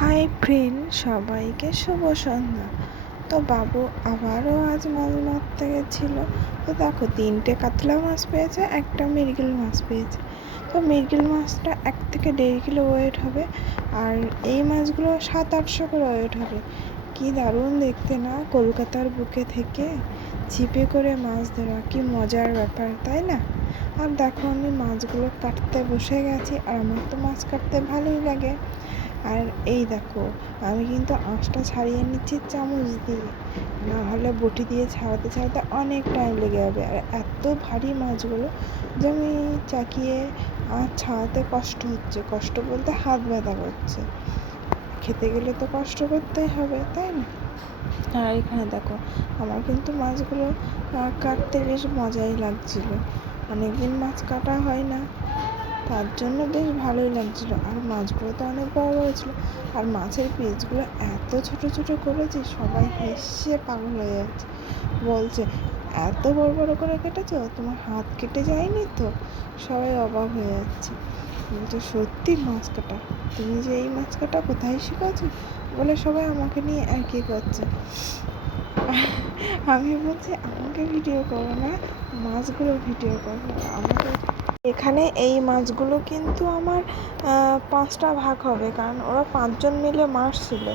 Hi friend, সবাইকে শুভ সন্ধ্যা। তো বাবু আবারও আজ মাছ মারতে গেছিলো। তো দেখো, 3টে কাতলা মাছ পেয়েছে, একটা মৃগেল মাছ পেয়েছে। তো মৃগেল মাছটা 1 থেকে 1.5 কিলো ওয়েট হবে, আর এই মাছগুলো 700-800 করে ওয়েট হবে। কি দারুণ দেখতে না, কলকাতার বুকে থেকে ছিপে করে মাছ ধরা, কি মজার ব্যাপার, তাই না? আর দেখো, আমি মাছগুলো কাটতে বসে গেছি, আর আমার তো মাছ কাটতে ভালোই লাগে। আর এই দেখো, আমি কিন্তু আঁশটা ছাড়িয়ে নিচ্ছি চামচ দিয়ে, না হলে বটি দিয়ে ছাড়াতে ছাড়াতে অনেক টাইম লেগে যাবে। আর এত ভারী মাছগুলো যে আমি চাকিয়ে আঁশ ছাড়াতে কষ্ট বলতে হাত ব্যথা করছে। খেতে গেলে তো কষ্ট করতেই হবে, তাই না? আর এখানে দেখো, আমার কিন্তু মাছগুলো কাটতে বেশ মজাই লাগছিল। অনেকদিন মাছ কাটা হয় না, তার জন্য বেশ ভালোই লাগছিলো। আর মাছগুলো তো অনেক বড় বড় ছিল, আর মাছের পিসগুলো এত ছোট ছোট করেছি, সবাই হেসে পাগল হয়ে যাচ্ছে, বলছে এত বড় বড় করে কেটেছো, তোমার হাত কেটে যায়নি তো? সবাই অবাক হয়ে যাচ্ছে, বলছে সত্যি মাছ কাটা, তুমি যে এই মাছ কাটা কোথায় শিখেছো বলে সবাই আমাকে নিয়ে একই করছে। আমি বলছি আমাকে ভিডিও করো না, মাছগুলো ভিডিও করো আমাকে। এখানে এই মাছগুলো কিন্তু আমার 5টা ভাগ হবে, কারণ ওরা 5জন মিলে মারছিল।